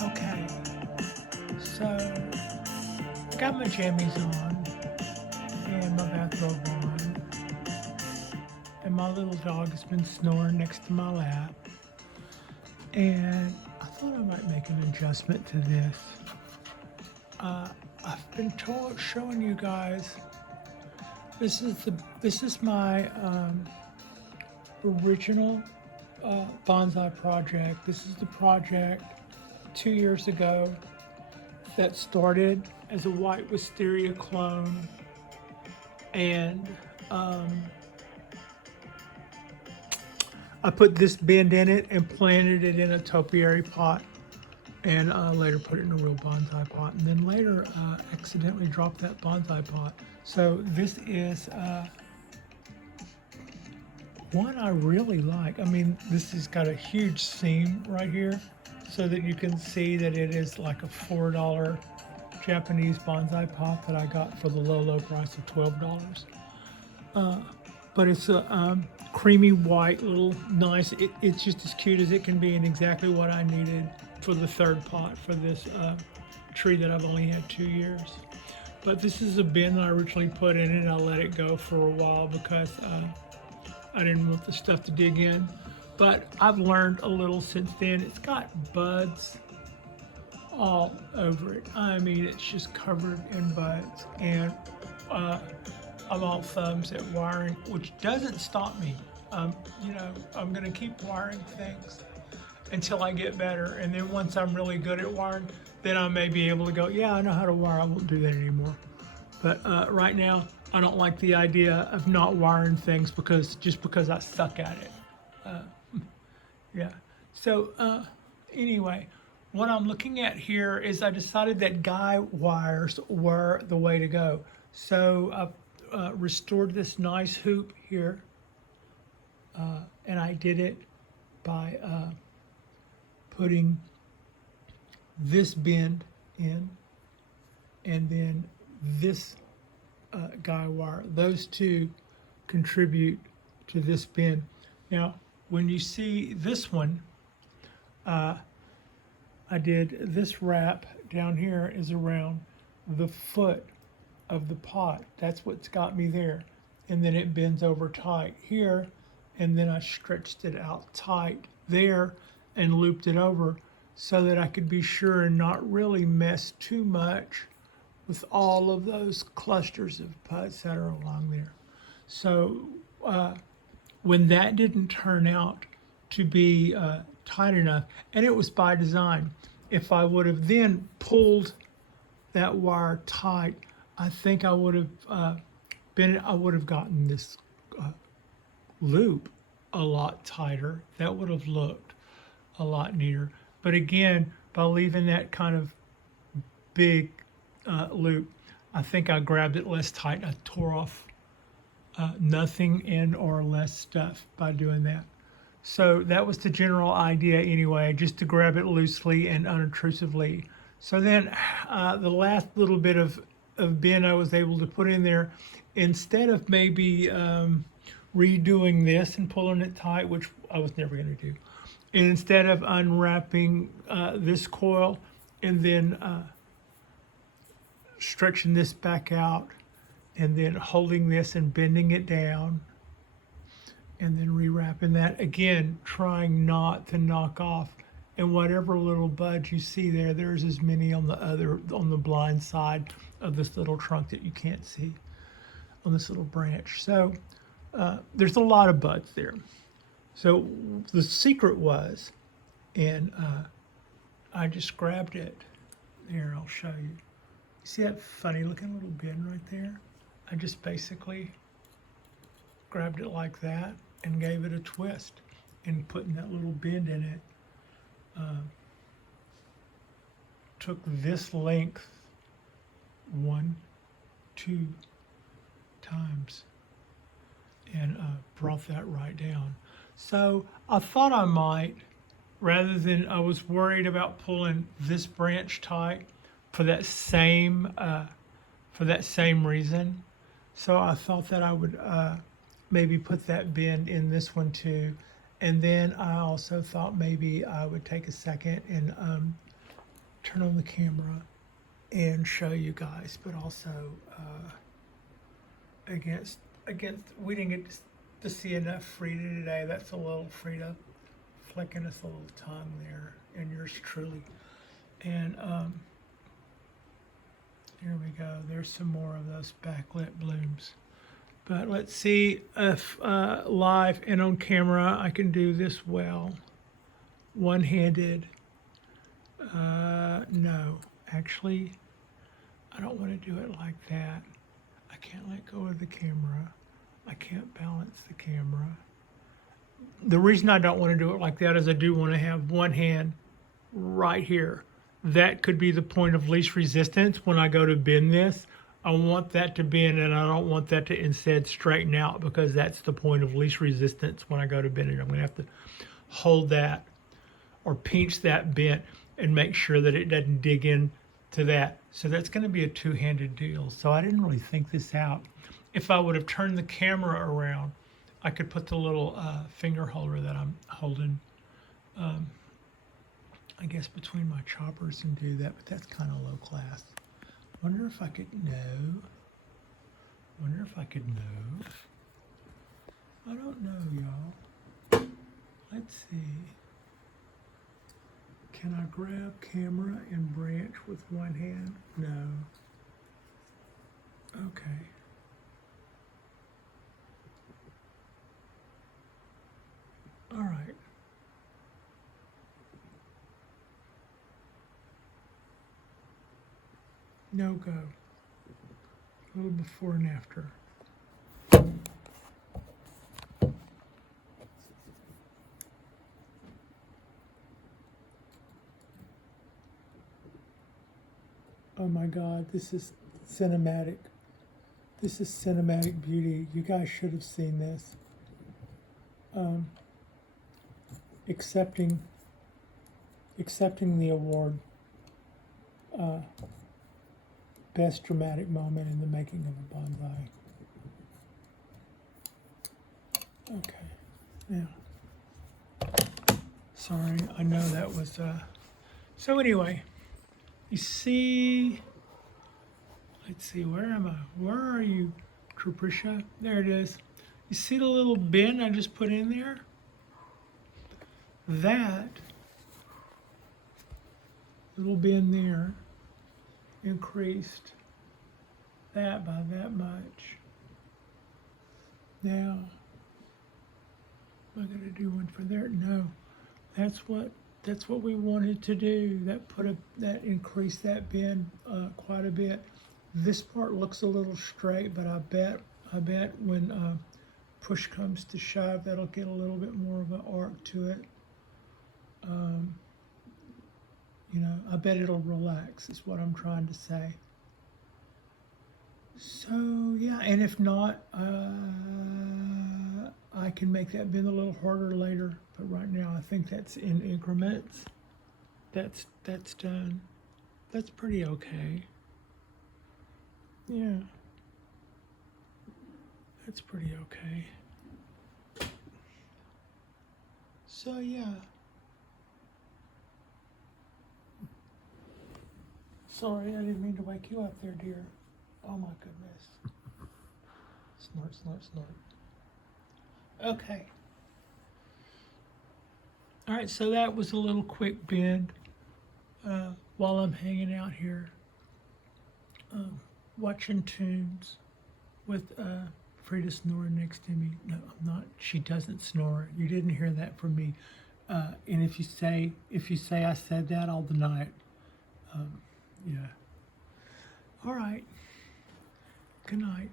Okay, so got my jammies on and my bathrobe on, and my little dog has been snoring next to my lap. And I thought I might make an adjustment to this. I've been showing you guys. This is my original bonsai project. This is the project 2 years ago that started as a white wisteria clone, and I put this bend in it and planted it in a topiary pot, and later put it in a real bonsai pot, and then later accidentally dropped that bonsai pot. So this is one I really like. I mean, this has got a huge seam right here so that you can see that it is like a $4 Japanese bonsai pot that I got for the low price of $12. But it's a creamy white, little nice. It's just as cute as it can be, and exactly what I needed for the third pot for this tree that I've only had 2 years. But this is a bin that I originally put in, and I let it go for a while because I didn't want the stuff to dig in. But I've learned a little since then. It's got buds all over it. I mean, it's just covered in buds, and I'm all thumbs at wiring, which doesn't stop me. You know, I'm gonna keep wiring things until I get better, and then once I'm really good at wiring, then I may be able to go, yeah, I know how to wire, I won't do that anymore. But right now, I don't like the idea of not wiring things just because I suck at it. Yeah. So anyway, what I'm looking at here is I decided that guy wires were the way to go. So I've restored this nice hoop here, and I did it by putting this bend in, and then this guy wire. Those two contribute to this bend. Now, when you see this one, I did this wrap down here is around the foot of the pot. That's what's got me there. And then it bends over tight here, and then I stretched it out tight there and looped it over so that I could be sure and not really mess too much with all of those clusters of putts that are along there. So when that didn't turn out to be tight enough, and it was by design, if I would have then pulled that wire tight, I think I would have gotten this loop a lot tighter. That would have looked a lot neater. But again, by leaving that kind of big loop, I think I grabbed it less tight. I tore off nothing in or less stuff by doing that. So that was the general idea anyway, just to grab it loosely and unobtrusively. So then the last little bit of bend I was able to put in there, instead of maybe redoing this and pulling it tight, which I was never going to do, and instead of unwrapping this coil and then stretching this back out and then holding this and bending it down and then rewrapping that again, trying not to knock off. And whatever little buds you see there, there's as many on the blind side of this little trunk that you can't see on this little branch. So there's a lot of buds there. So the secret was, and I just grabbed it. Here, I'll show you. See that funny looking little bend right there? I just basically grabbed it like that and gave it a twist, and putting that little bend in it took this length, 1, 2 times and brought that right down. So I thought I might, rather than, I was worried about pulling this branch tight for that same reason. So I thought that I would maybe put that bend in this one too. And then I also thought maybe I would take a second and turn on the camera and show you guys, but also against we didn't get to see enough Frida today. That's a little Frida flicking us a little tongue there, and yours truly. And here we go. There's some more of those backlit blooms. But let's see if live and on camera I can do this well. One-handed. No, actually, I don't want to do it like that. I can't let go of the camera. I can't balance the camera. The reason I don't want to do it like that is I do want to have one hand right here. That could be the point of least resistance when I go to bend this. I want that to bend, and I don't want that to instead straighten out, because that's the point of least resistance when I go to bend it. I'm going to have to hold that or pinch that bent and make sure that it doesn't dig in to that. So that's going to be a two-handed deal. So I didn't really think this out. If I would have turned the camera around, I could put the little finger holder that I'm holding, I guess, between my choppers and do that, but that's kind of low class. Wonder if I could move. Wonder if I could move. I don't know, y'all. Let's see. Can I grab camera and branch with one hand? No. Okay. All right. No go. A little before and after. Oh my God, this is cinematic. This is cinematic beauty. You guys should have seen this. Accepting the award. Best dramatic moment in the making of a bonsai. Okay, now, sorry, I know that was, so anyway, you see, let's see, where am I? Where are you, Capricia? There it is. You see the little bin I just put in there? That little bin there increased that by that much. Now, am I going to do one for there? No, that's what we wanted to do. That increased that bin quite a bit. This part looks a little straight, but I bet when push comes to shove, that'll get a little bit more of an arc to it. You know, I bet it'll relax, is what I'm trying to say. So yeah, and if not, I can make that bend a little harder later. But right now, I think that's in increments. That's done. That's pretty okay. Yeah, that's pretty okay. So yeah. Sorry, I didn't mean to wake you up there, dear. Oh my goodness. Snort, snort, snort. Okay. All right, so that was a little quick bend while I'm hanging out here watching tunes with Frida snoring next to me. No, I'm not. She doesn't snore. You didn't hear that from me. And if you say I said that, I'll deny it. Yeah. All right. Good night.